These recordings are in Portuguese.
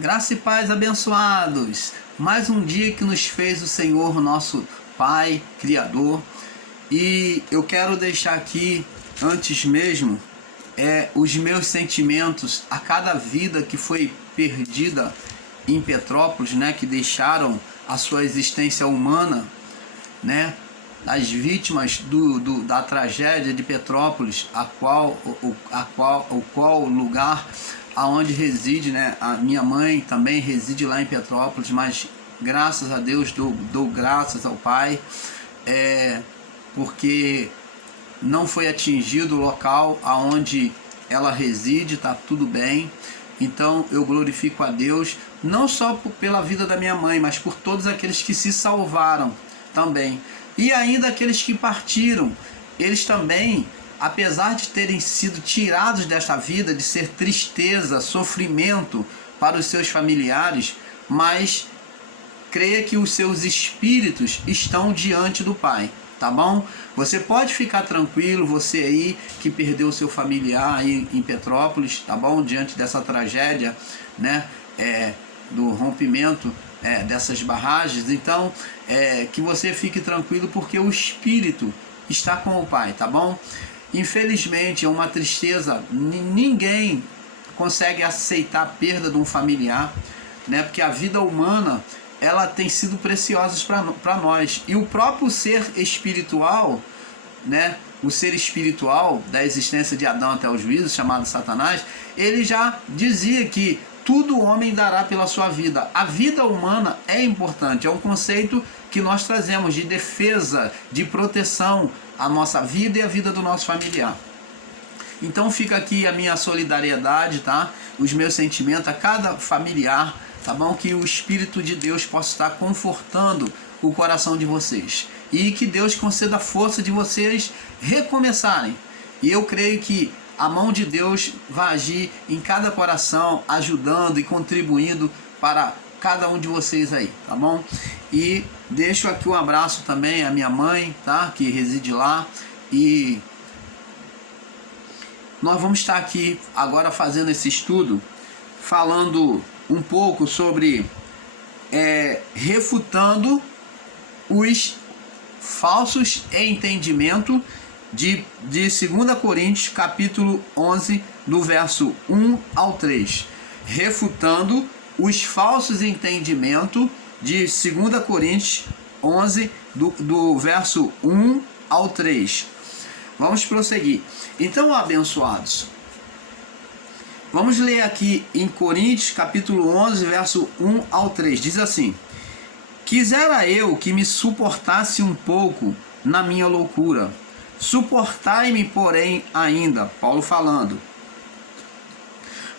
Graça e paz, abençoados. Mais um dia que nos fez o Senhor, nosso Pai, Criador. E eu quero deixar aqui, antes mesmo, os meus sentimentos a cada vida que foi perdida em Petrópolis, né, que deixaram a sua existência humana, né, as vítimas da tragédia de Petrópolis, o qual lugar aonde reside, né, a minha mãe também reside lá em Petrópolis, mas graças a Deus dou graças ao Pai, porque não foi atingido o local aonde ela reside, está tudo bem. Então eu glorifico a Deus, não só pela vida da minha mãe, mas por todos aqueles que se salvaram também. E ainda aqueles que partiram, eles também, apesar de terem sido tirados desta vida, de ser tristeza, sofrimento para os seus familiares, mas creia que os seus espíritos estão diante do Pai, tá bom? Você pode ficar tranquilo, você aí que perdeu o seu familiar aí em Petrópolis, tá bom? Diante dessa tragédia, né? Do rompimento dessas barragens. Então, que você fique tranquilo, porque o espírito está com o Pai, tá bom? Infelizmente é uma tristeza, ninguém consegue aceitar a perda de um familiar, né? Porque a vida humana, ela tem sido preciosa para nós, e o próprio ser espiritual, né? O ser espiritual da existência de Adão até o juízo, chamado Satanás, ele já dizia que tudo o homem dará pela sua vida. A vida humana é importante, é um conceito que nós trazemos de defesa, de proteção à nossa vida e à vida do nosso familiar. Então fica aqui a minha solidariedade, tá? Os meus sentimentos a cada familiar, tá bom? Que o Espírito de Deus possa estar confortando o coração de vocês, e que Deus conceda a força de vocês recomeçarem. E eu creio que a mão de Deus vai agir em cada coração, ajudando e contribuindo para cada um de vocês aí, tá bom? E deixo aqui um abraço também à minha mãe, tá? Que reside lá. E nós vamos estar aqui agora fazendo esse estudo, falando um pouco sobre refutando os falsos entendimentos de 2 Coríntios, capítulo 11, do verso 1 ao 3. Refutando os falsos entendimentos de 2 Coríntios 11, do verso 1 ao 3. Vamos prosseguir. Então, abençoados, vamos ler aqui em Coríntios, capítulo 11, verso 1 ao 3. Diz assim: quisera eu que me suportasse um pouco na minha loucura. Suportai-me, porém, ainda, Paulo falando,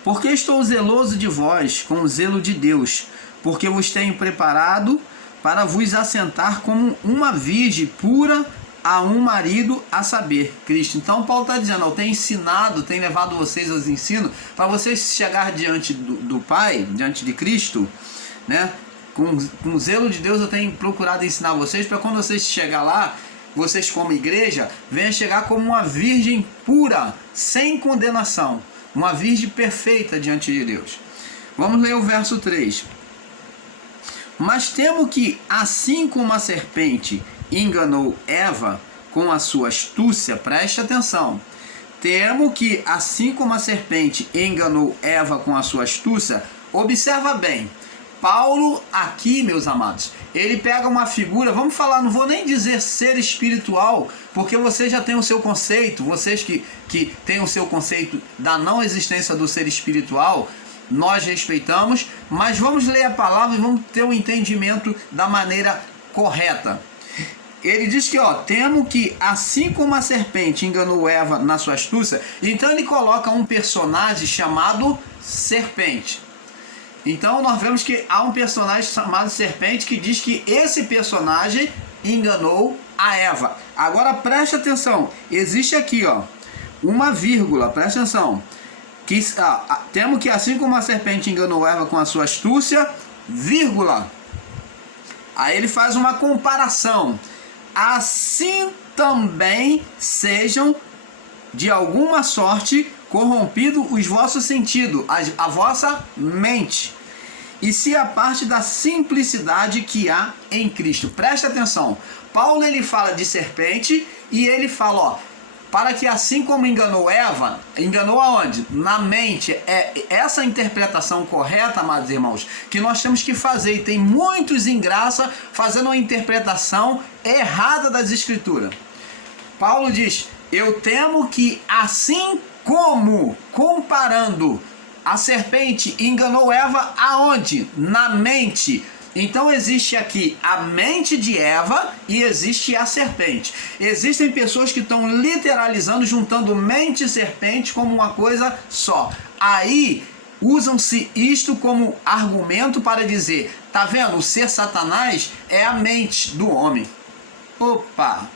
porque estou zeloso de vós com o zelo de Deus, porque vos tenho preparado para vos assentar como uma virgem pura a um marido, a saber, Cristo. Então Paulo está dizendo, eu tenho ensinado, tenho levado vocês aos ensinos, para vocês chegar diante do Pai, diante de Cristo, né? Com o zelo de Deus eu tenho procurado ensinar vocês, para quando vocês chegar lá, vocês como igreja, venham chegar como uma virgem pura, sem condenação, uma virgem perfeita diante de Deus. Vamos ler o verso 3. Mas temo que, assim como a serpente enganou Eva com a sua astúcia, preste atenção, temo que, assim como a serpente enganou Eva com a sua astúcia, observa bem, Paulo aqui, meus amados, ele pega uma figura, vamos falar, não vou nem dizer ser espiritual, porque vocês já têm o seu conceito, vocês que têm o seu conceito da não existência do ser espiritual, nós respeitamos, mas vamos ler a palavra e vamos ter um entendimento da maneira correta. Ele diz que, temo que, assim como a serpente enganou Eva na sua astúcia, então ele coloca um personagem chamado serpente. Então nós vemos que há um personagem chamado serpente que diz que esse personagem enganou a Eva. Agora preste atenção, existe aqui uma vírgula, preste atenção. Temo que, assim como a serpente enganou Eva com a sua astúcia, vírgula. Aí ele faz uma comparação. Assim também sejam de alguma sorte corrompido os vossos sentidos, a vossa mente, e se aparte da simplicidade que há em Cristo. Presta atenção. Paulo ele fala de serpente e ele fala, ó, para que assim como enganou Eva, enganou aonde? Na mente. É essa interpretação correta, amados irmãos, que nós temos que fazer. E tem muitos em graça fazendo uma interpretação errada das Escrituras. Paulo diz, eu temo que assim como, comparando, a serpente enganou Eva aonde? Na mente. Então existe aqui a mente de Eva e existe a serpente. Existem pessoas que estão literalizando, juntando mente e serpente como uma coisa só. Aí usam-se isto como argumento para dizer, tá vendo? O ser Satanás é a mente do homem. Opa!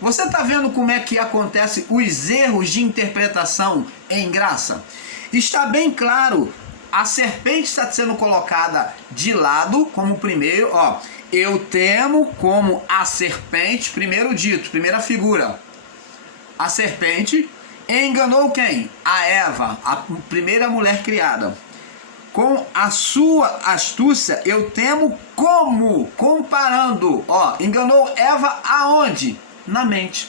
Você está vendo como é que acontece os erros de interpretação em graça? Está bem claro, a serpente está sendo colocada de lado como primeiro, ó. Eu temo como a serpente, primeiro dito, primeira figura. A serpente enganou quem? A Eva, a primeira mulher criada. Com a sua astúcia, eu temo como, comparando, ó, enganou Eva aonde? Na mente.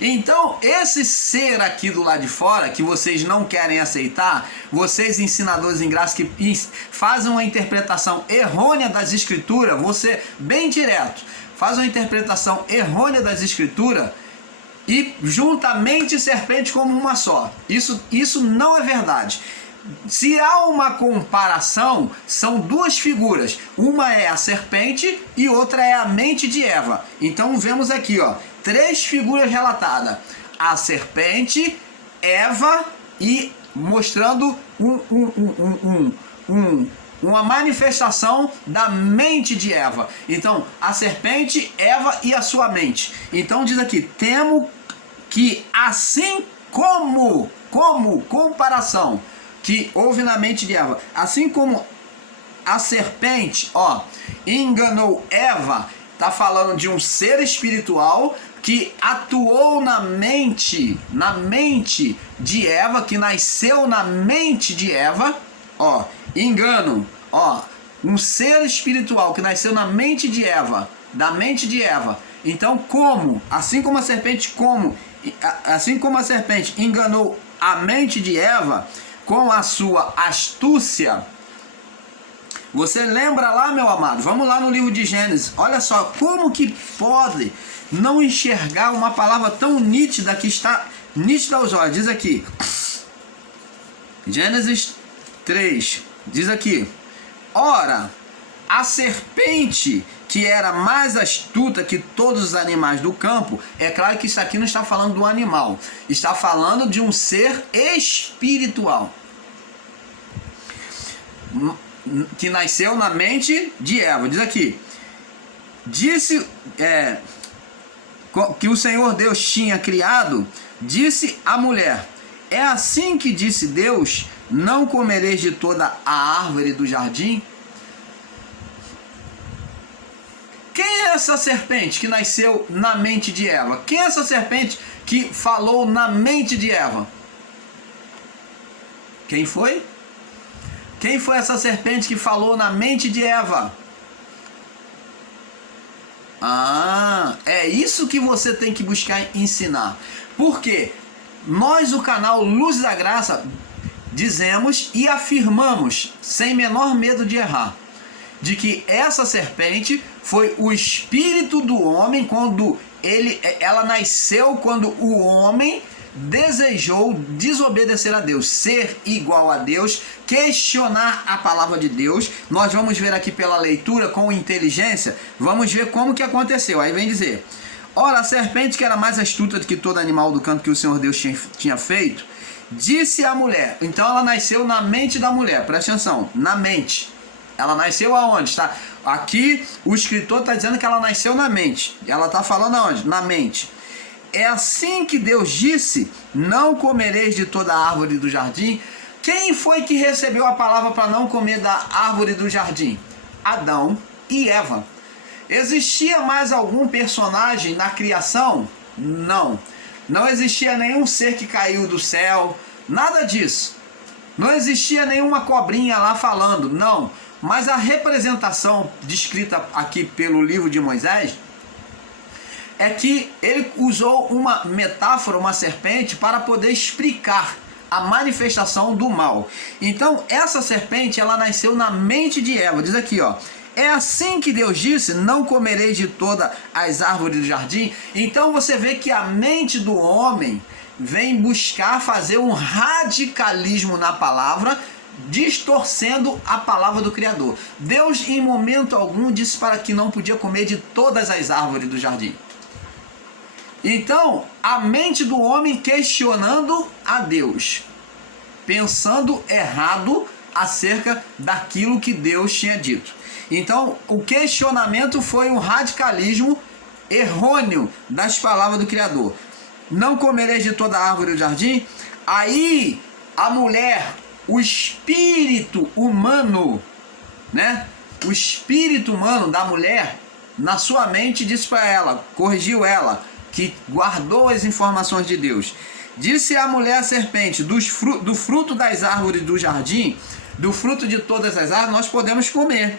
Então, esse ser aqui do lado de fora, que vocês não querem aceitar, vocês ensinadores em graça que fazem uma interpretação errônea das Escrituras, você, bem direto, faz uma interpretação errônea das Escrituras e junta mente e serpente como uma só. Isso não é verdade. Se há uma comparação, são duas figuras. Uma é a serpente e outra é a mente de Eva. Então vemos aqui, ó, três figuras relatadas. A serpente, Eva e mostrando uma manifestação da mente de Eva. Então, a serpente, Eva e a sua mente. Então diz aqui, temo que assim como comparação que houve na mente de Eva, assim como a serpente, ó, enganou Eva, tá falando de um ser espiritual que atuou na mente de Eva, que nasceu na mente de Eva, ó, engano, ó, um ser espiritual que nasceu na mente de Eva, da mente de Eva. Então, assim como a serpente enganou a mente de Eva com a sua astúcia. Você lembra lá, meu amado? Vamos lá no livro de Gênesis. Olha só, como que pode não enxergar uma palavra tão nítida que está nítida aos olhos? Diz aqui, Gênesis 3, diz aqui, ora, a serpente que era mais astuta que todos os animais do campo, é claro que isso aqui não está falando do animal, está falando de um ser espiritual que nasceu na mente de Eva. Diz aqui, disse que o Senhor Deus tinha criado, disse à mulher, é assim que disse Deus, não comereis de toda a árvore do jardim? Quem é essa serpente que nasceu na mente de Eva? Quem é essa serpente que falou na mente de Eva? Quem foi? Quem foi essa serpente que falou na mente de Eva? Ah, é isso que você tem que buscar ensinar. Por quê? Nós, o canal Luz da Graça, dizemos e afirmamos, sem menor medo de errar, de que essa serpente foi o espírito do homem quando ela nasceu quando o homem desejou desobedecer a Deus, ser igual a Deus, questionar a palavra de Deus. Nós vamos ver aqui pela leitura com inteligência, vamos ver como que aconteceu. Aí vem dizer, ora, a serpente que era mais astuta do que todo animal do campo que o Senhor Deus tinha feito, disse à mulher. Então ela nasceu na mente da mulher, presta atenção, na mente. Ela nasceu aonde? Tá? Aqui o escritor está dizendo que ela nasceu na mente. Ela está falando aonde? Na mente. É assim que Deus disse, não comereis de toda a árvore do jardim. Quem foi que recebeu a palavra para não comer da árvore do jardim? Adão e Eva. Existia mais algum personagem na criação? Não. Não existia nenhum ser que caiu do céu, nada disso. Não existia nenhuma cobrinha lá falando, não. Mas a representação descrita aqui pelo livro de Moisés é que ele usou uma metáfora, uma serpente, para poder explicar a manifestação do mal. Então, essa serpente, ela nasceu na mente de Eva. Diz aqui, ó. É assim que Deus disse, não comereis de todas as árvores do jardim. Então, você vê que a mente do homem vem buscar fazer um radicalismo na palavra, distorcendo a palavra do Criador. Deus, em momento algum, disse para que não podia comer de todas as árvores do jardim. Então, a mente do homem questionando a Deus, pensando errado acerca daquilo que Deus tinha dito. Então, o questionamento foi um radicalismo errôneo das palavras do Criador. Não comereis de toda a árvore do jardim. Aí, a mulher, o espírito humano, né? O espírito humano da mulher, na sua mente, disse para ela, corrigiu ela, que guardou as informações de Deus. Disse a mulher à serpente, do fruto das árvores do jardim, do fruto de todas as árvores, nós podemos comer.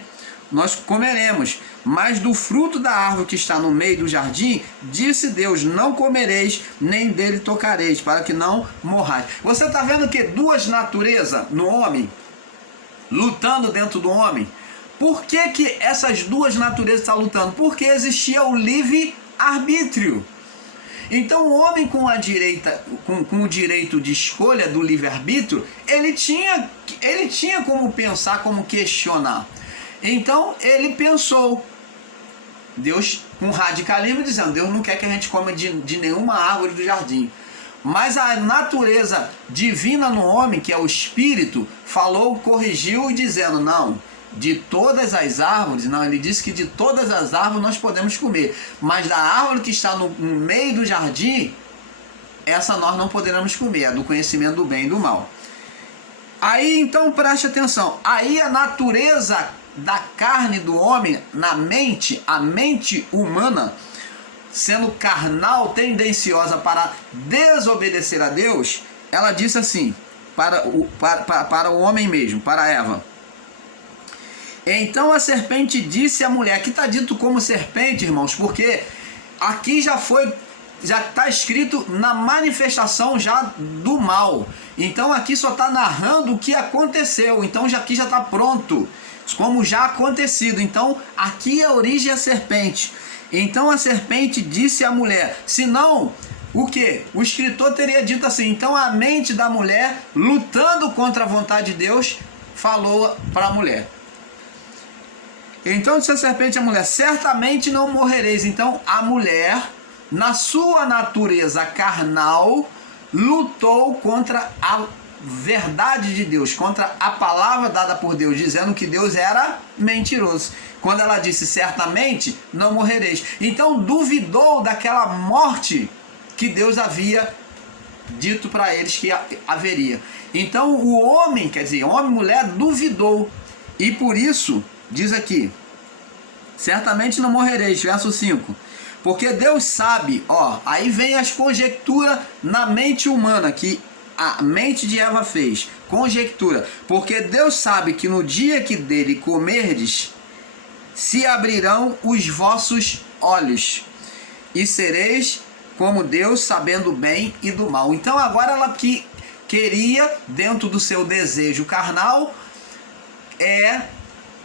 Nós comeremos, mas do fruto da árvore que está no meio do jardim, disse Deus, não comereis, nem dele tocareis, para que não morrais. Você está vendo que duas naturezas no homem, lutando dentro do homem? Por que essas duas naturezas estão lutando? Porque existia o livre-arbítrio. Então o homem com o direito de escolha do livre-arbítrio, ele tinha como pensar, como questionar. Então ele pensou, Deus com radicalismo dizendo, Deus não quer que a gente coma de nenhuma árvore do jardim. Mas a natureza divina no homem, que é o espírito, falou, corrigiu e dizendo, não, de todas as árvores, não, ele disse que de todas as árvores nós podemos comer, mas da árvore que está no meio do jardim, essa nós não poderemos comer, a do conhecimento do bem e do mal. Aí então preste atenção, aí a natureza da carne do homem, na mente, a mente humana, sendo carnal, tendenciosa para desobedecer a Deus, ela disse assim, para o homem mesmo, para Eva. Então a serpente disse à mulher, aqui está dito como serpente, irmãos, porque aqui já está escrito na manifestação já do mal. Então aqui só está narrando o que aconteceu, então aqui já está pronto, como já acontecido. Então aqui a origem é a serpente. Então a serpente disse à mulher, senão o que? O escritor teria dito assim, então a mente da mulher, lutando contra a vontade de Deus, falou para a mulher. Então disse a serpente à mulher, certamente não morrereis. Então a mulher, na sua natureza carnal, lutou contra a verdade de Deus, contra a palavra dada por Deus, dizendo que Deus era mentiroso. Quando ela disse, certamente não morrereis. Então duvidou daquela morte que Deus havia dito para eles que haveria. Então o homem, quer dizer, homem e mulher, duvidou. E por isso, diz aqui, certamente não morrereis, verso 5. Porque Deus sabe, ó, aí vem as conjecturas na mente humana, que a mente de Eva fez, conjectura, porque Deus sabe que no dia que dele comerdes, se abrirão os vossos olhos, e sereis como Deus, sabendo o bem e do mal. Então agora ela que queria, dentro do seu desejo carnal,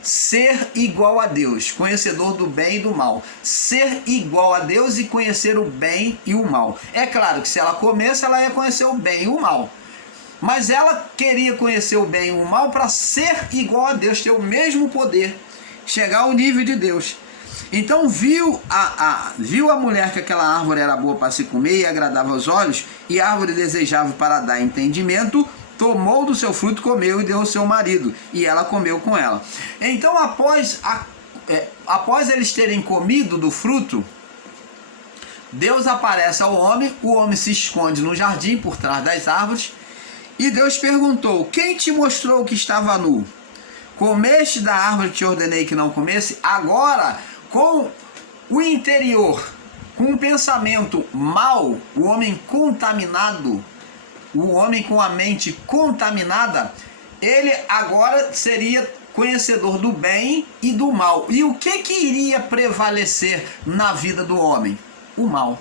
ser igual a Deus, conhecedor do bem e do mal. Ser igual a Deus e conhecer o bem e o mal. É claro que se ela comesse, ela ia conhecer o bem e o mal. Mas ela queria conhecer o bem e o mal para ser igual a Deus, ter o mesmo poder, chegar ao nível de Deus. Então viu a mulher que aquela árvore era boa para se comer e agradava aos olhos, e árvore desejável para dar entendimento, tomou do seu fruto, comeu e deu ao seu marido, e ela comeu com ela. Então após eles terem comido do fruto, Deus aparece ao homem, o homem se esconde no jardim por trás das árvores, e Deus perguntou, quem te mostrou que estava nu? Comeste da árvore que te ordenei que não comesse? Agora, com o interior, com o pensamento mau, o homem contaminado, o homem com a mente contaminada, ele agora seria conhecedor do bem e do mal. E o que iria prevalecer na vida do homem? O mal.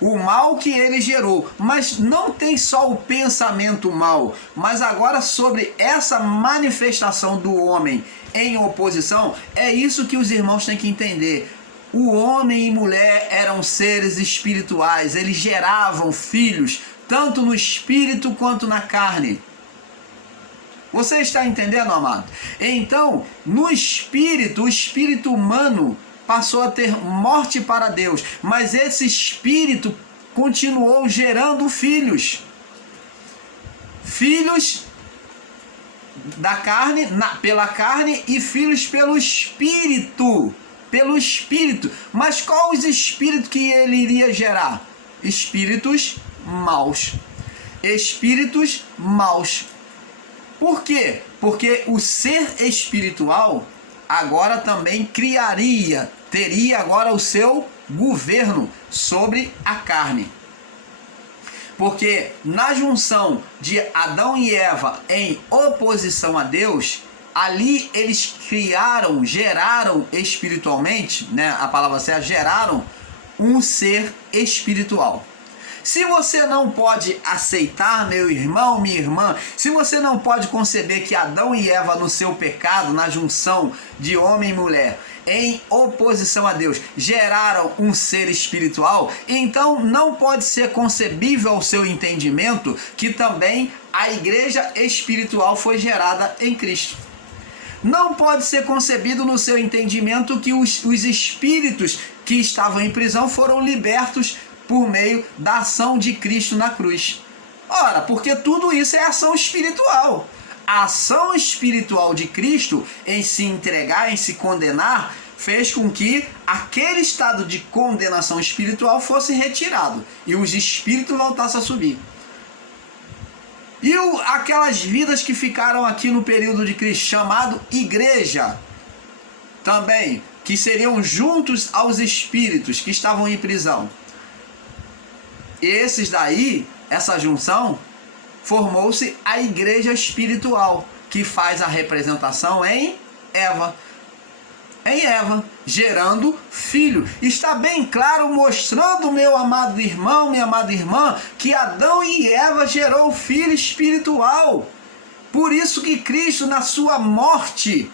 O mal que ele gerou. Mas não tem só o pensamento mal, mas agora sobre essa manifestação do homem em oposição, é isso que os irmãos têm que entender. O homem e mulher eram seres espirituais, eles geravam filhos, tanto no espírito quanto na carne. Você está entendendo, amado? Então, no espírito, o espírito humano passou a ter morte para Deus, mas esse espírito continuou gerando filhos. Filhos da carne, pela carne, e filhos pelo espírito. Pelo espírito. Mas qual os espíritos que ele iria gerar? Espíritos maus. Espíritos maus. Por quê? Porque o ser espiritual agora também teria agora o seu governo sobre a carne. Porque na junção de Adão e Eva em oposição a Deus, ali eles geraram espiritualmente, né? A palavra certa, geraram um ser espiritual. Se você não pode aceitar, meu irmão, minha irmã, se você não pode conceber que Adão e Eva no seu pecado, na junção de homem e mulher, em oposição a Deus, geraram um ser espiritual, então não pode ser concebível ao seu entendimento que também a igreja espiritual foi gerada em Cristo. Não pode ser concebido no seu entendimento que os espíritos que estavam em prisão foram libertos por meio da ação de Cristo na cruz. Ora, porque tudo isso é ação espiritual. A ação espiritual de Cristo em se entregar, em se condenar, fez com que aquele estado de condenação espiritual fosse retirado e os espíritos voltassem a subir. E aquelas vidas que ficaram aqui no período de Cristo, chamado igreja, também, que seriam juntos aos espíritos que estavam em prisão. Esses daí, essa junção, formou-se a igreja espiritual, que faz a representação em Eva. Em Eva, gerando filho. Está bem claro, mostrando, meu amado irmão, minha amada irmã, que Adão e Eva gerou filho espiritual. Por isso que Cristo, na sua morte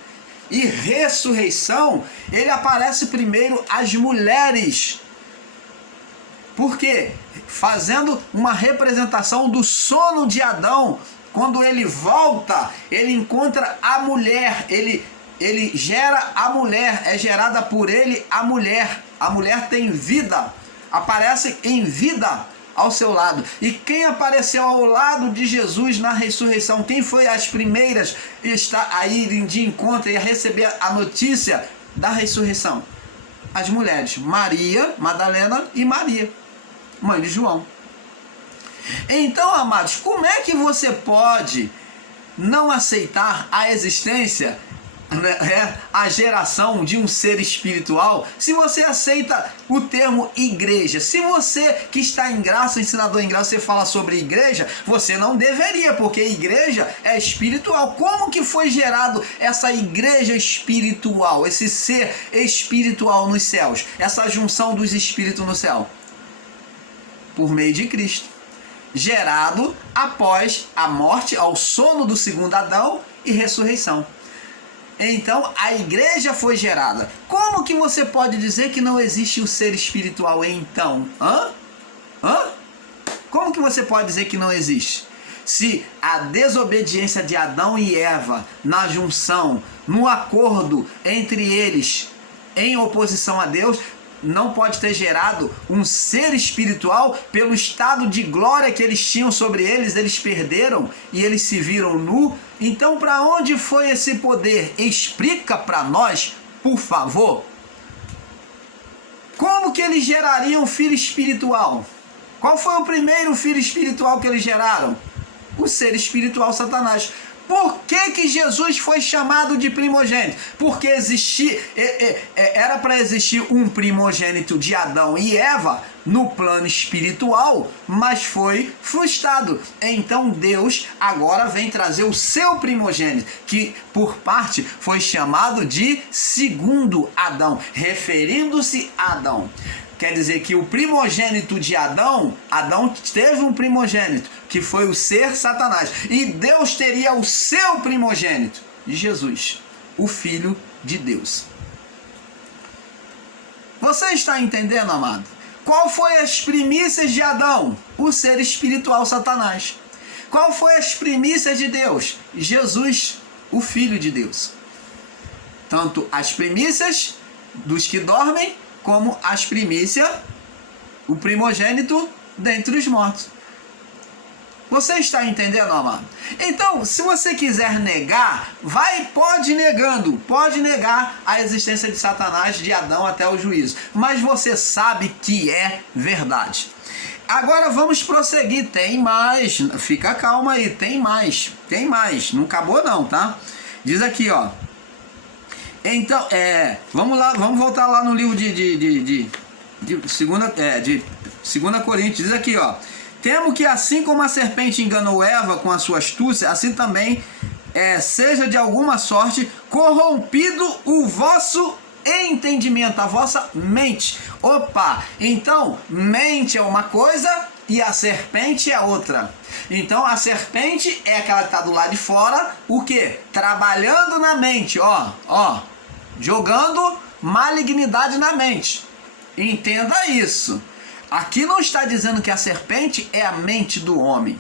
e ressurreição, ele aparece primeiro às mulheres. Por quê? Fazendo uma representação do sono de Adão. Quando ele volta, ele encontra a mulher, ele gera a mulher, é gerada por ele a mulher. A mulher tem vida, aparece em vida ao seu lado. E quem apareceu ao lado de Jesus na ressurreição? Quem foi as primeiras a irem de encontro e a receber a notícia da ressurreição? As mulheres, Maria Madalena e Maria, mãe de João. Então, amados, como é que você pode não aceitar a existência, a geração de um ser espiritual, se você aceita o termo igreja? Se você que está em graça, ensinador em graça, você fala sobre igreja, você não deveria, porque igreja é espiritual. Como que foi gerado essa igreja espiritual, esse ser espiritual nos céus, essa junção dos espíritos no céu? Por meio de Cristo, gerado após a morte, ao sono do segundo Adão e ressurreição. Então a igreja foi gerada. Como que você pode dizer que não existe o ser espiritual então? Como que você pode dizer que não existe? Se a desobediência de Adão e Eva na junção, no acordo entre eles, em oposição a Deus, não pode ter gerado um ser espiritual pelo estado de glória que eles tinham sobre eles, eles perderam e eles se viram nu. Então, para onde foi esse poder? Explica para nós, por favor. Como que eles gerariam filho espiritual? Qual foi o primeiro filho espiritual que eles geraram? O ser espiritual Satanás. Por que Jesus foi chamado de primogênito? Porque era para existir um primogênito de Adão e Eva no plano espiritual, mas foi frustrado. Então Deus agora vem trazer o seu primogênito, que por parte foi chamado de segundo Adão, referindo-se a Adão. Quer dizer que o primogênito de Adão teve um primogênito, que foi o ser Satanás. E Deus teria o seu primogênito, Jesus, o Filho de Deus. Você está entendendo, amado? Qual foi as primícias de Adão? O ser espiritual Satanás. Qual foi as primícias de Deus? Jesus, o Filho de Deus. Tanto as primícias dos que dormem, como as primícias, o primogênito dentre os mortos. Você está entendendo, amado? Então, se você quiser negar, pode negar a existência de Satanás, de Adão até o juízo. Mas você sabe que é verdade. Agora vamos prosseguir, tem mais, fica calma aí, tem mais, não acabou não, tá? Diz aqui, ó. Então, vamos lá, vamos voltar lá no livro de 2 Coríntios, diz aqui, ó. Temo que assim como a serpente enganou Eva com a sua astúcia, assim também seja de alguma sorte corrompido o vosso entendimento, a vossa mente. Opa, então, mente é uma coisa e a serpente é outra. Então a serpente é aquela que está do lado de fora, o que? Trabalhando na mente, jogando malignidade na mente. Entenda isso. Aqui não está dizendo que a serpente é a mente do homem.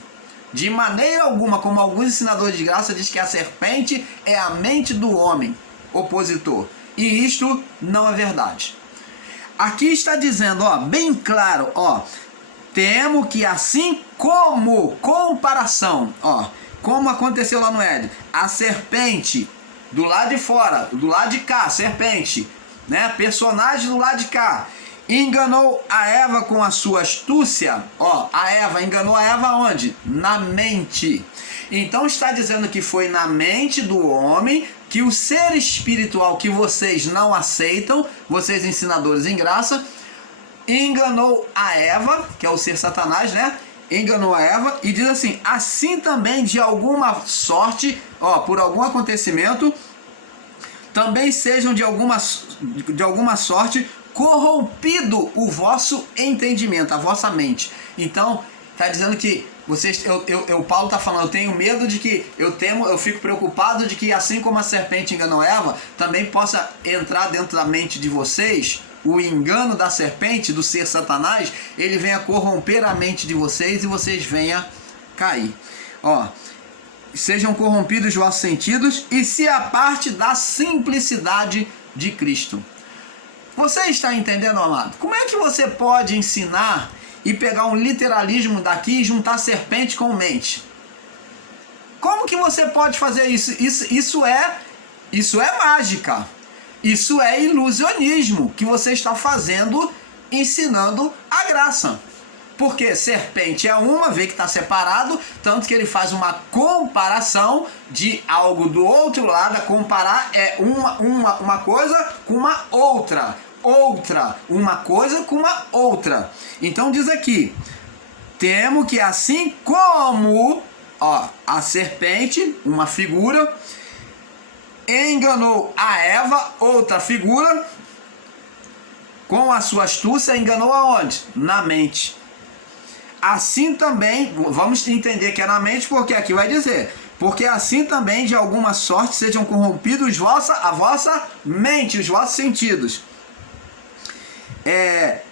De maneira alguma, como alguns ensinadores de graça dizem que a serpente é a mente do homem opositor. E isto não é verdade. Aqui está dizendo, bem claro, temo que assim como comparação, como aconteceu lá no Éden, a serpente do lado de fora, do lado de cá, serpente, né, personagem do lado de cá, enganou a Eva com a sua astúcia. A Eva enganou a Eva onde? Na mente. Então está dizendo que foi na mente do homem que o ser espiritual que vocês não aceitam, vocês ensinadores em graça, enganou a Eva, que é o ser Satanás, né? Enganou a Eva e diz assim também de alguma sorte, por algum acontecimento, também sejam de alguma sorte corrompido o vosso entendimento, a vossa mente. Então, está dizendo que vocês, Paulo está falando, eu tenho medo de que, eu fico preocupado de que assim como a serpente enganou Eva, também possa entrar dentro da mente de vocês o engano da serpente, do ser Satanás, ele venha corromper a mente de vocês e vocês venham cair. Sejam corrompidos os vossos sentidos e se aparte da simplicidade de Cristo. Você está entendendo, amado? Como é que você pode ensinar e pegar um literalismo daqui e juntar serpente com mente? Como que você pode fazer isso? Isso é mágica. Isso é ilusionismo que você está fazendo, ensinando a graça. Porque serpente é vê que está separado, tanto que ele faz uma comparação de algo do outro lado. Comparar é uma coisa com uma outra. Uma coisa com uma outra. Então diz aqui, temo que assim como a serpente, uma figura, enganou a Eva, outra figura, com a sua astúcia enganou aonde? Na mente. Assim também, vamos entender que é na mente, porque aqui vai dizer, porque assim também de alguma sorte sejam corrompidos a vossa mente, os vossos sentidos,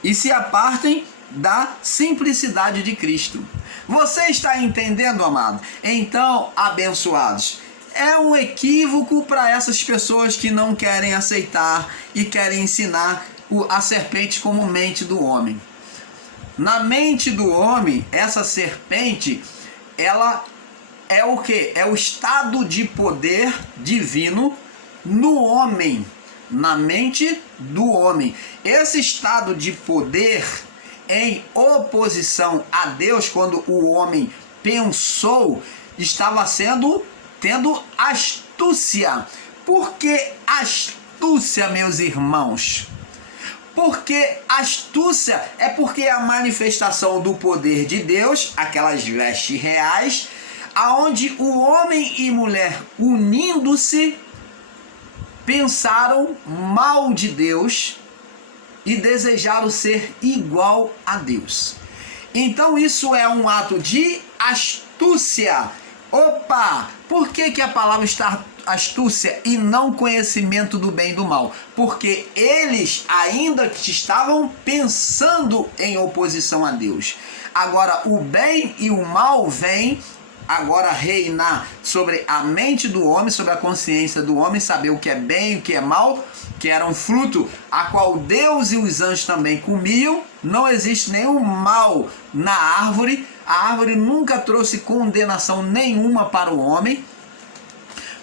e se apartem da simplicidade de Cristo. Você está entendendo, amado? Então, abençoados, é um equívoco para essas pessoas que não querem aceitar e querem ensinar a serpente como mente do homem. Na mente do homem, essa serpente, ela é o quê? É o estado de poder divino no homem, na mente do homem. Esse estado de poder em oposição a Deus, quando o homem pensou, estava tendo astúcia. Por que astúcia, meus irmãos? Porque astúcia é porque é a manifestação do poder de Deus, aquelas vestes reais, aonde o homem e mulher unindo-se pensaram mal de Deus e desejaram ser igual a Deus. Então isso é um ato de astúcia. Opa! Por que a palavra está astúcia e não conhecimento do bem e do mal? Porque eles ainda estavam pensando em oposição a Deus. Agora o bem e o mal vêm agora reinar sobre a mente do homem, sobre a consciência do homem, saber o que é bem e o que é mal, que era um fruto a qual Deus e os anjos também comiam. Não existe nenhum mal na árvore. A árvore nunca trouxe condenação nenhuma para o homem,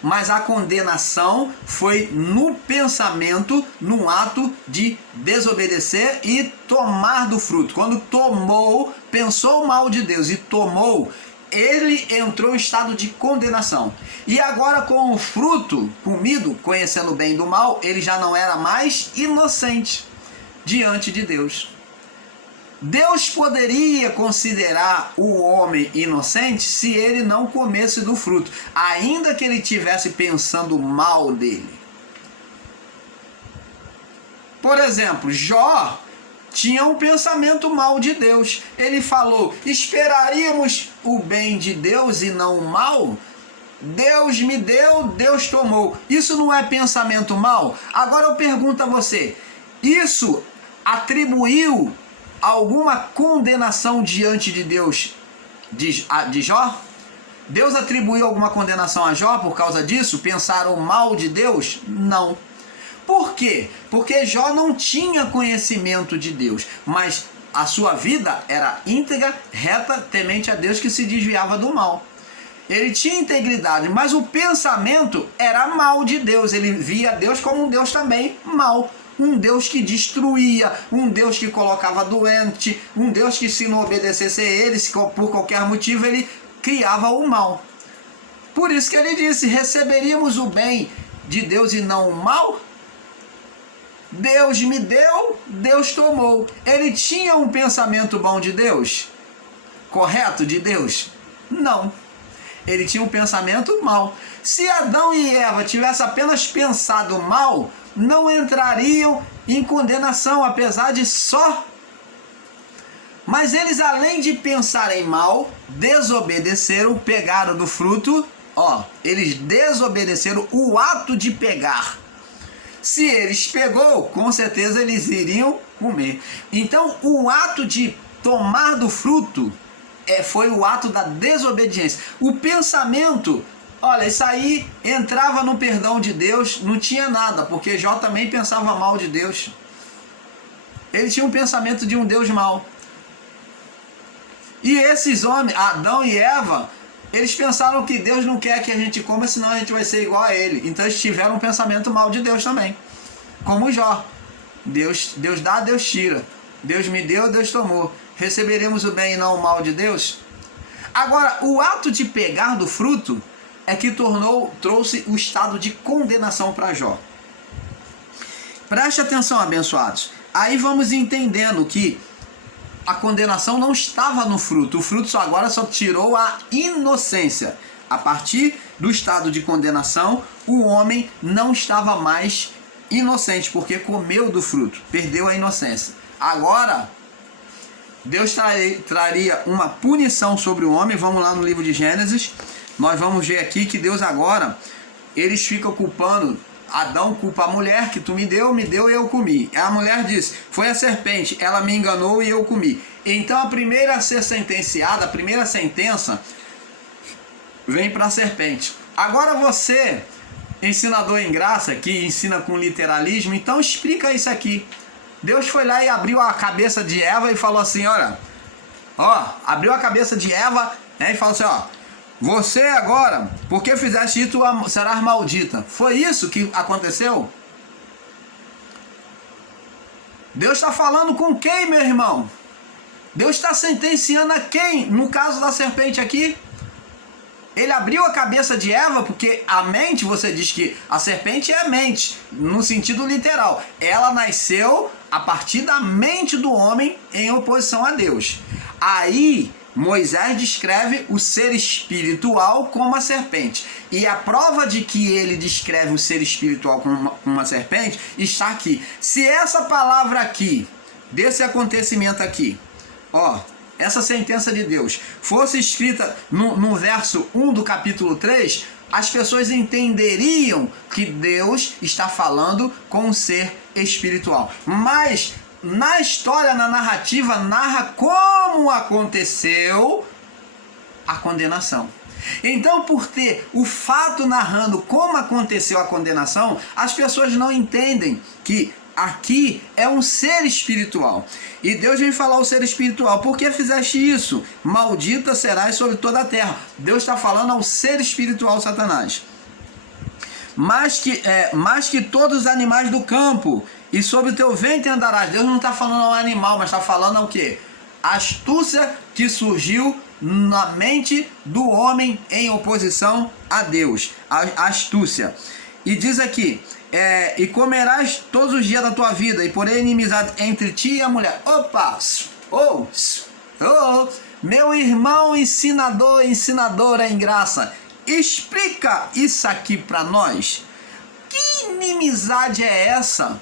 mas a condenação foi no pensamento, no ato de desobedecer e tomar do fruto. Quando tomou, pensou mal de Deus e tomou, ele entrou em estado de condenação. E agora com o fruto comido, conhecendo o bem e do mal, ele já não era mais inocente diante de Deus. Deus poderia considerar o homem inocente se ele não comesse do fruto, ainda que ele estivesse pensando mal dele. Por exemplo, Jó tinha um pensamento mal de Deus. Ele falou: esperaríamos o bem de Deus e não o mal? Deus me deu, Deus tomou. Isso não é pensamento mal? Agora eu pergunto a você, isso atribuiu alguma condenação diante de Deus de Jó? Deus atribuiu alguma condenação a Jó por causa disso? Pensaram mal de Deus? Não. Por quê? Porque Jó não tinha conhecimento de Deus, mas a sua vida era íntegra, reta, temente a Deus, que se desviava do mal. Ele tinha integridade, mas o pensamento era mal de Deus. Ele via Deus como um Deus também mal. Um Deus que destruía, um Deus que colocava doente, um Deus que, se não obedecesse a ele, se por qualquer motivo, ele criava o mal. Por isso que ele disse: receberíamos o bem de Deus e não o mal? Deus me deu, Deus tomou. Ele tinha um pensamento bom de Deus? Correto de Deus? Não. Ele tinha um pensamento mal. Se Adão e Eva tivessem apenas pensado mal, não entrariam em condenação, apesar de só. Mas eles, além de pensarem mal, desobedeceram, pegaram do fruto. Eles desobedeceram o ato de pegar. Se eles pegou, com certeza eles iriam comer. Então, o ato de tomar do fruto foi o ato da desobediência. O pensamento, olha, isso aí entrava no perdão de Deus, não tinha nada, porque Jó também pensava mal de Deus. Ele tinha um pensamento de um Deus mau. E esses homens, Adão e Eva, eles pensaram que Deus não quer que a gente coma, senão a gente vai ser igual a ele. Então eles tiveram um pensamento mal de Deus também. Como Jó. Deus dá, Deus tira. Deus me deu, Deus tomou. Receberemos o bem e não o mal de Deus? Agora, o ato de pegar do fruto é que trouxe o estado de condenação para Jó. Preste atenção, abençoados. Aí vamos entendendo que a condenação não estava no fruto. O fruto agora só tirou a inocência. A partir do estado de condenação, o homem não estava mais inocente, porque comeu do fruto, perdeu a inocência. Agora, Deus traria uma punição sobre o homem. Vamos lá no livro de Gênesis. Nós vamos ver aqui que Deus agora, eles ficam culpando. Adão culpa a mulher, que tu me deu e eu comi. A mulher diz: foi a serpente, ela me enganou e eu comi. Então a primeira a ser sentenciada, a primeira sentença, vem para a serpente. Agora você, ensinador em graça, que ensina com literalismo, então explica isso aqui. Deus foi lá e abriu a cabeça de Eva e falou assim: abriu a cabeça de Eva, e falou assim: você agora, porque fizeste isso, serás maldita. Foi isso que aconteceu? Deus está falando com quem, meu irmão? Deus está sentenciando a quem? No caso da serpente aqui, Ele abriu a cabeça de Eva porque a mente, você diz que a serpente é a mente, no sentido literal. Ela nasceu a partir da mente do homem em oposição a Deus. Aí Moisés descreve o ser espiritual como a serpente. E a prova de que ele descreve o ser espiritual como uma serpente está aqui. Se essa palavra aqui, desse acontecimento aqui, ó, essa sentença de Deus, fosse escrita no verso 1 do capítulo 3, as pessoas entenderiam que Deus está falando com um ser espiritual. Mas na história, na narrativa, narra como aconteceu a condenação. Então, por ter o fato narrando como aconteceu a condenação, as pessoas não entendem que aqui é um ser espiritual. E Deus vem falar o ser espiritual. Por que fizeste isso? Maldita serás sobre toda a terra. Deus está falando ao ser espiritual, Satanás. Mais que todos os animais do campo, e sobre o teu ventre andarás. Deus não está falando ao animal, mas está falando ao quê? A astúcia que surgiu na mente do homem em oposição a Deus. A astúcia. E diz aqui, e comerás todos os dias da tua vida, e porém inimizade entre ti e a mulher. Opa! Meu irmão ensinador, ensinadora em graça, explica isso aqui para nós. Que inimizade é essa?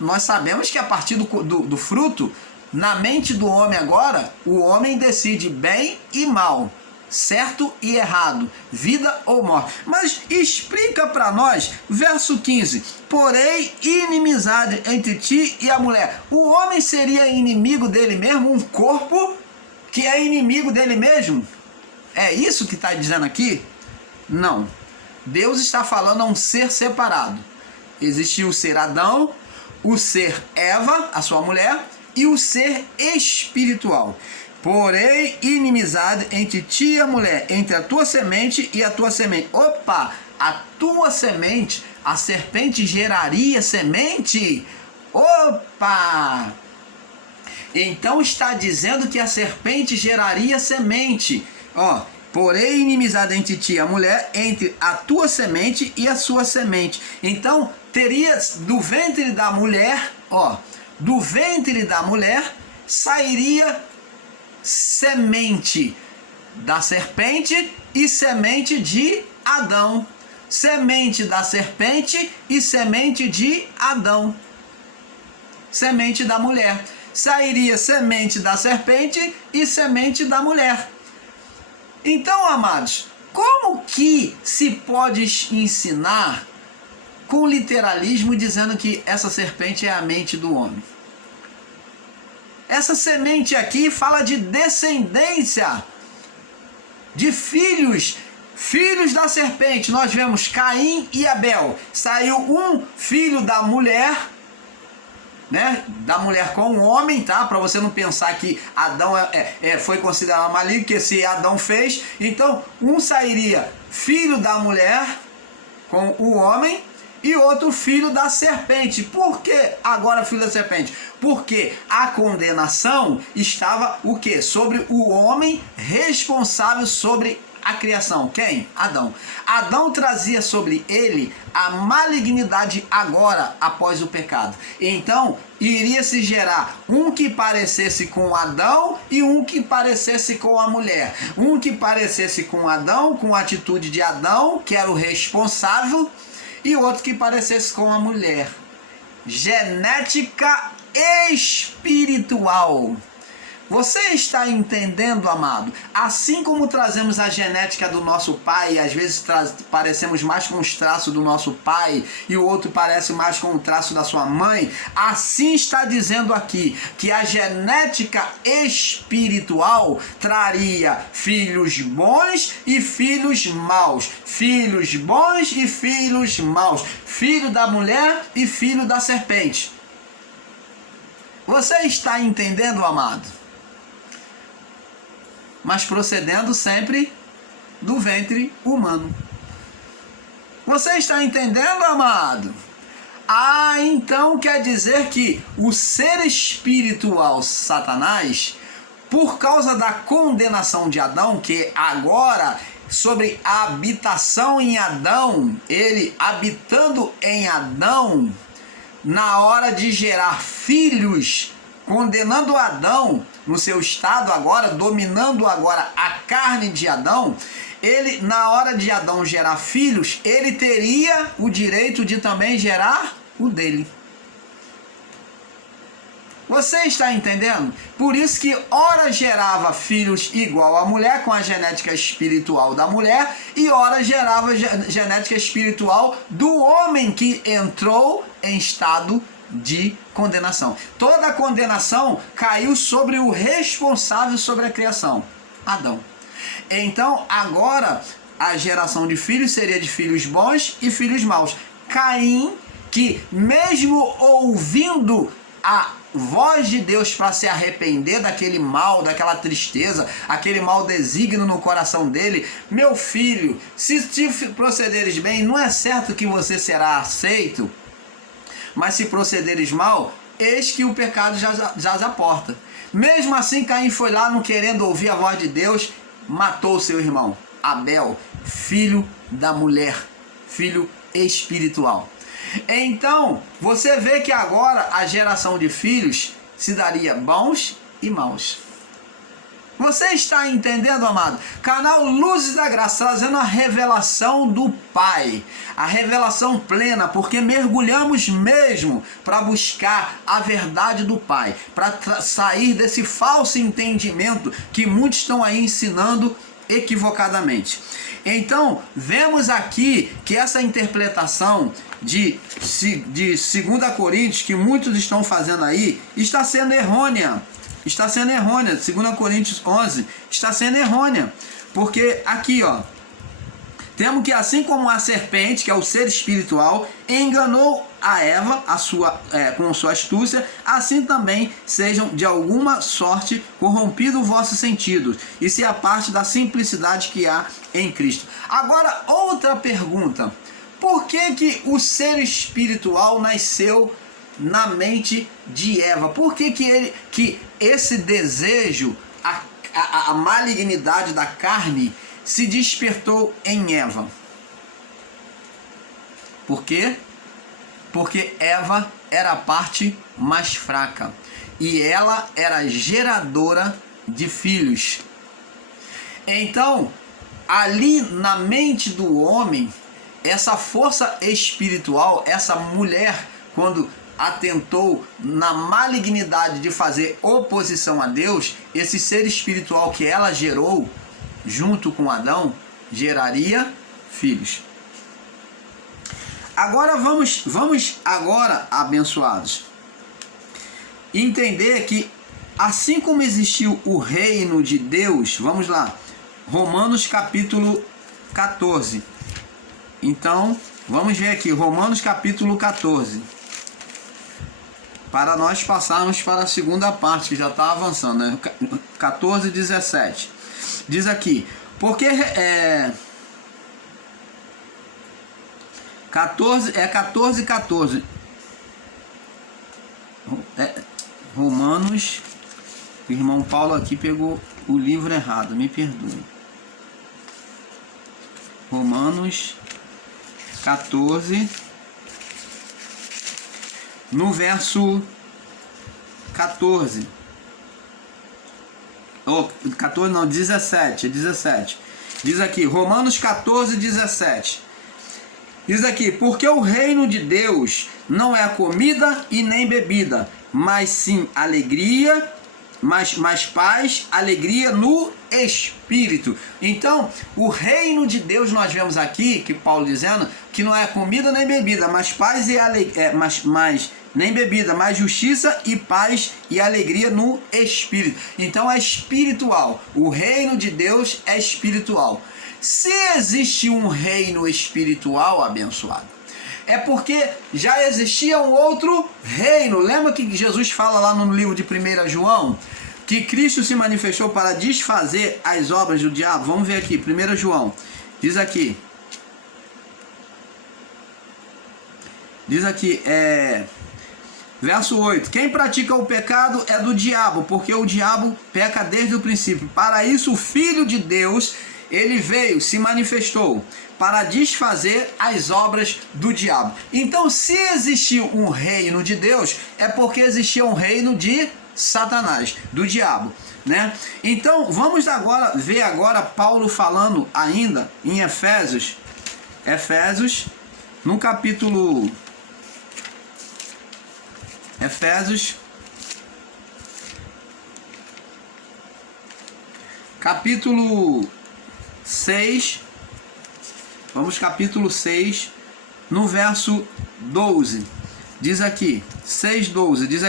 Nós sabemos que a partir do fruto, na mente do homem agora, o homem decide bem e mal, certo e errado, vida ou morte. Mas explica para nós, verso 15, porém inimizade entre ti e a mulher. O homem seria inimigo dele mesmo, um corpo que é inimigo dele mesmo? É isso que está dizendo aqui? Não. Deus está falando a um ser separado. Existe o ser Adão, o ser Eva, a sua mulher, e o ser espiritual. Porém, inimizade entre ti e a mulher, entre a tua semente e a tua semente. Opa! A tua semente, a serpente geraria semente? Opa! Então está dizendo que a serpente geraria semente. Ó, porém, inimizade entre ti e a mulher, entre a tua semente e a sua semente. Então, teria do ventre da mulher, ó, do ventre da mulher sairia semente da serpente e semente de Adão. Semente da serpente e semente de Adão. Semente da mulher. Sairia semente da serpente e semente da mulher. Então, amados, como que se pode ensinar com literalismo dizendo que essa serpente é a mente do homem? Essa semente aqui fala de descendência, de filhos da serpente. Nós vemos Caim e Abel. Saiu um filho da mulher, né? Da mulher com o homem, tá? Para você não pensar que Adão foi considerado maligno, porque se Adão fez, então um sairia filho da mulher com o homem e outro filho da serpente. Por que agora filho da serpente? Porque a condenação estava o quê? Sobre o homem responsável sobre a criação. Quem? Adão. Adão trazia sobre ele a malignidade agora, após o pecado. Então, iria se gerar um que parecesse com Adão e um que parecesse com a mulher. Um que parecesse com Adão, com a atitude de Adão, que era o responsável, e outro que parecesse com a mulher. Genética espiritual. Você está entendendo, amado? Assim como trazemos a genética do nosso pai, e às vezes parecemos mais com os traços do nosso pai, e o outro parece mais com o traço da sua mãe, assim está dizendo aqui, que a genética espiritual traria filhos bons e filhos maus, filhos bons e filhos maus, filho da mulher e filho da serpente. Você está entendendo, amado? Mas procedendo sempre do ventre humano. Você está entendendo, amado? Ah, então quer dizer que o ser espiritual Satanás, por causa da condenação de Adão, que agora sobre a habitação em Adão, ele habitando em Adão, na hora de gerar filhos, condenando Adão no seu estado agora, dominando agora a carne de Adão, ele, na hora de Adão gerar filhos, ele teria o direito de também gerar o dele. Você está entendendo? Por isso que ora gerava filhos igual à mulher, com a genética espiritual da mulher, e ora gerava genética espiritual do homem que entrou em estado de condenação. Toda a condenação caiu sobre o responsável sobre a criação, Adão. Então, agora, a geração de filhos seria de filhos bons e filhos maus. Caim, que mesmo ouvindo a voz de Deus para se arrepender daquele mal, daquela tristeza, aquele mau desígnio no coração dele, meu filho, se te procederes bem, não é certo que você será aceito, mas se procederes mal, eis que o pecado jaz à porta. Mesmo assim, Caim foi lá, não querendo ouvir a voz de Deus, matou seu irmão, Abel, filho da mulher, filho espiritual. Então, você vê que agora a geração de filhos se daria bons e maus. Você está entendendo, amado? Canal Luzes da Graça, trazendo a revelação do Pai, a revelação plena, porque mergulhamos mesmo para buscar a verdade do Pai, para sair desse falso entendimento que muitos estão aí ensinando equivocadamente. Então, vemos aqui que essa interpretação de 2 Coríntios, que muitos estão fazendo aí, está sendo errônea. Está sendo errônea. 2 Coríntios 11 está sendo errônea. Porque aqui, ó, temos que assim como a serpente, que é o ser espiritual, enganou a Eva com sua astúcia, assim também sejam de alguma sorte corrompidos vossos sentidos, e se a parte da simplicidade que há em Cristo. Agora, outra pergunta. Por que o ser espiritual nasceu na mente de Eva? Por que esse desejo, a malignidade da carne, se despertou em Eva? Por quê? Porque Eva era a parte mais fraca e ela era geradora de filhos. Então, ali na mente do homem, essa força espiritual, essa mulher, quando atentou na malignidade de fazer oposição a Deus, esse ser espiritual que ela gerou, junto com Adão, geraria filhos. Agora vamos agora, abençoados, entender que assim como existiu o reino de Deus, vamos lá, Romanos capítulo 14. Então, vamos ver aqui, Romanos capítulo 14. Para nós passarmos para a segunda parte, que já está avançando, né? 14, 17. Diz aqui, porque 14. Romanos, o irmão Paulo aqui pegou o livro errado, me perdoe. Romanos 14, no verso 14. 14 não, 17. Diz aqui, Romanos 14, 17. Diz aqui, porque o reino de Deus não é comida e nem bebida, mas sim alegria, mais paz, alegria no Espírito. Então, o reino de Deus nós vemos aqui, que Paulo dizendo, que não é comida nem bebida, mas paz e alegria, nem bebida, mas justiça e paz e alegria no Espírito. Então é espiritual. O reino de Deus é espiritual. Se existe um reino espiritual, abençoado, é porque já existia um outro reino. Lembra que Jesus fala lá no livro de 1 João? Que Cristo se manifestou para desfazer as obras do diabo. Vamos ver aqui, 1 João. Diz aqui, verso 8. Quem pratica o pecado é do diabo, porque o diabo peca desde o princípio. Para isso o Filho de Deus ele veio, se manifestou para desfazer as obras do diabo. Então, se existia um reino de Deus, é porque existia um reino de Satanás, do diabo, né? Então, vamos agora ver Paulo falando ainda em Efésios, no capítulo capítulo 6, vamos capítulo 6, no verso 12, diz aqui, 6:12, diz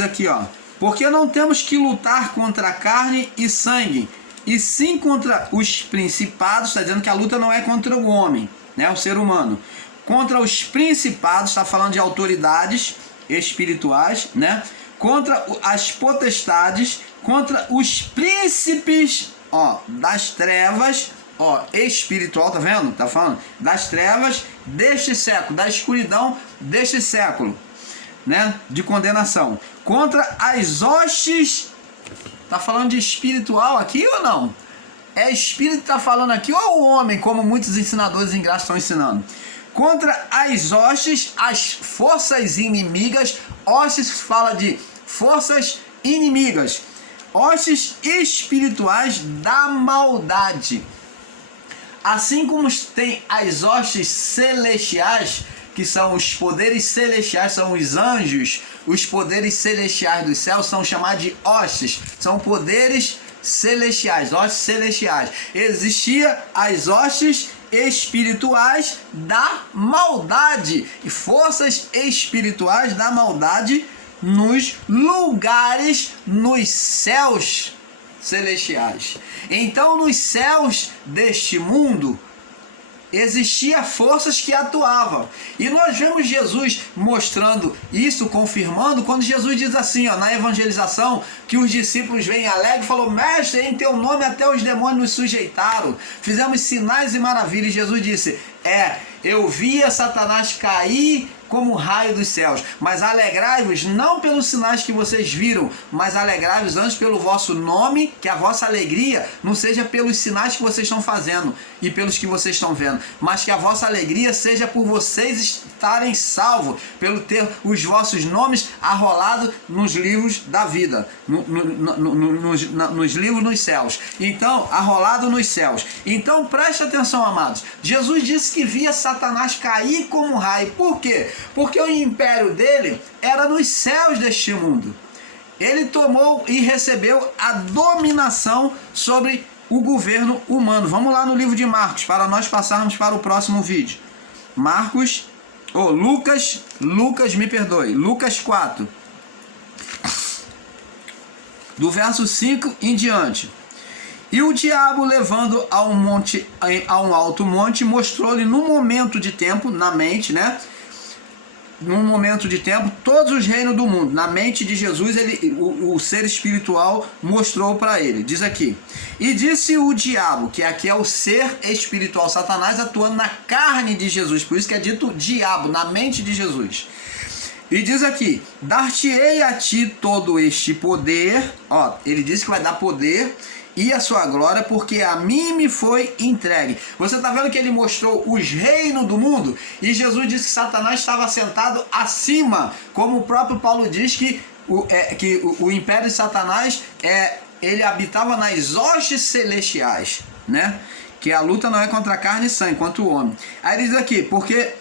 aqui: ó, porque não temos que lutar contra carne e sangue, e sim contra os principados. Está dizendo que a luta não é contra o homem, né, o ser humano, contra os principados, está falando de autoridades espirituais, né, contra as potestades, contra os príncipes, ó, das trevas, ó, espiritual, tá vendo? Tá falando das trevas deste século, da escuridão deste século, né, de condenação, contra as hostes. Tá falando de espiritual aqui ou não? É espírito que tá falando aqui ou o homem, como muitos ensinadores em graça estão ensinando? Contra as hostes, as forças inimigas. Hostes fala de forças inimigas, hostes espirituais da maldade. Assim como tem as hostes celestiais, que são os poderes celestiais, são os anjos, os poderes celestiais dos céus são chamados de hostes, são poderes celestiais, hostes celestiais. Existia as hostes espirituais da maldade e forças espirituais da maldade nos lugares, nos céus celestiais. Então, nos céus deste mundo existia forças que atuavam. E nós vemos Jesus mostrando isso, confirmando, quando Jesus diz assim, ó, na evangelização, que os discípulos vêm alegres e falam: mestre, em teu nome até os demônios nos sujeitaram, fizemos sinais e maravilhas. Jesus disse: eu via Satanás cair como raio dos céus, mas alegrai-vos não pelos sinais que vocês viram, mas alegrai-vos antes pelo vosso nome, que a vossa alegria não seja pelos sinais que vocês estão fazendo e pelos que vocês estão vendo, mas que a vossa alegria seja por vocês estarem salvos, pelo ter os vossos nomes arrolados nos livros da vida, nos livros nos céus. Então, arrolado nos céus. Então, preste atenção, amados. Jesus disse que via Satanás cair como raio. Por quê? Porque o império dele era nos céus deste mundo. Ele tomou e recebeu a dominação sobre o governo humano. Vamos lá no livro de Marcos, para nós passarmos para o próximo vídeo. Lucas 4, do verso 5 em diante. E o diabo, levando a um alto monte, mostrou-lhe num momento de tempo, na mente, né? Num momento de tempo, todos os reinos do mundo. Na mente de Jesus, o ser espiritual mostrou para ele. Diz aqui: e disse o diabo, que aqui é o ser espiritual, Satanás, atuando na carne de Jesus. Por isso que é dito diabo, na mente de Jesus. E diz aqui: dar-te-ei a ti todo este poder. Ó, ele disse que vai dar poder e a sua glória, porque a mim me foi entregue. Você está vendo que ele mostrou os reinos do mundo? E Jesus disse que Satanás estava sentado acima, como o próprio Paulo diz que o império de Satanás ele habitava nas hostes celestiais, né? Que a luta não é contra a carne e sangue, contra o homem. Aí ele diz aqui: porque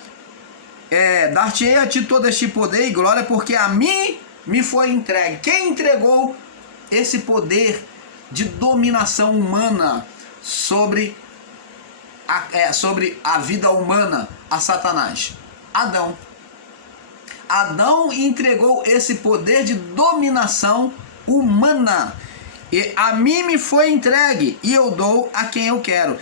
dar-te-ei a ti todo este poder e glória, porque a mim me foi entregue. Quem entregou esse poder de dominação humana sobre a vida humana a Satanás? Adão. Adão entregou esse poder de dominação humana. E a mim me foi entregue, e eu dou a quem eu quero.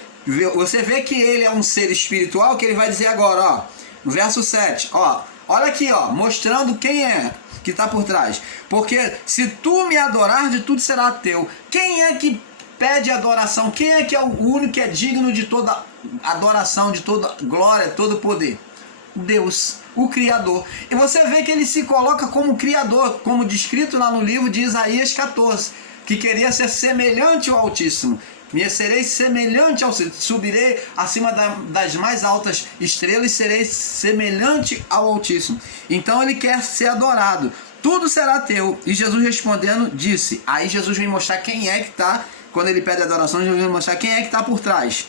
Você vê que ele é um ser espiritual, que ele vai dizer agora, ó, no verso 7, ó, olha aqui, ó, mostrando quem é que está por trás. Porque se tu me adorar, de tudo será teu. Quem é que pede adoração? Quem é que é o único que é digno de toda adoração, de toda glória, todo poder? Deus. o Criador. E você vê que ele se coloca como Criador, como descrito lá no livro de Isaías 14, que queria ser semelhante ao Altíssimo. Me serei semelhante ao Altíssimo, subirei acima das mais altas estrelas, serei semelhante ao Altíssimo. Então ele quer ser adorado. Tudo será teu. E Jesus respondendo disse, aí Jesus vem mostrar quem é que está, quando ele pede adoração, Jesus vem mostrar quem é que está por trás.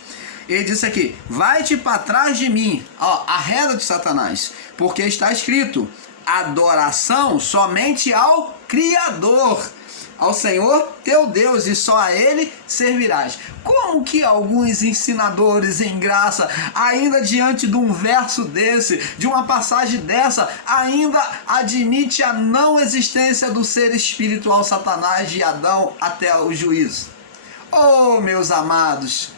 Ele disse aqui, vai-te para trás de mim, ó, arreda de Satanás, porque está escrito, adoração somente ao Criador, ao Senhor teu Deus, e só a Ele servirás. Como que alguns ensinadores em graça, ainda diante de um verso desse, de uma passagem dessa, ainda admite a não existência do ser espiritual Satanás de Adão até o juízo? Oh, meus amados,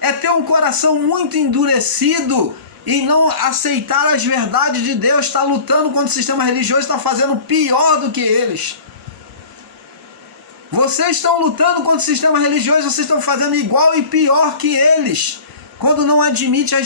é ter um coração muito endurecido e não aceitar as verdades de Deus, está lutando contra o sistema religioso, está fazendo pior do que eles. Vocês estão lutando contra o sistema religioso, vocês estão fazendo igual e pior que eles, quando não admite as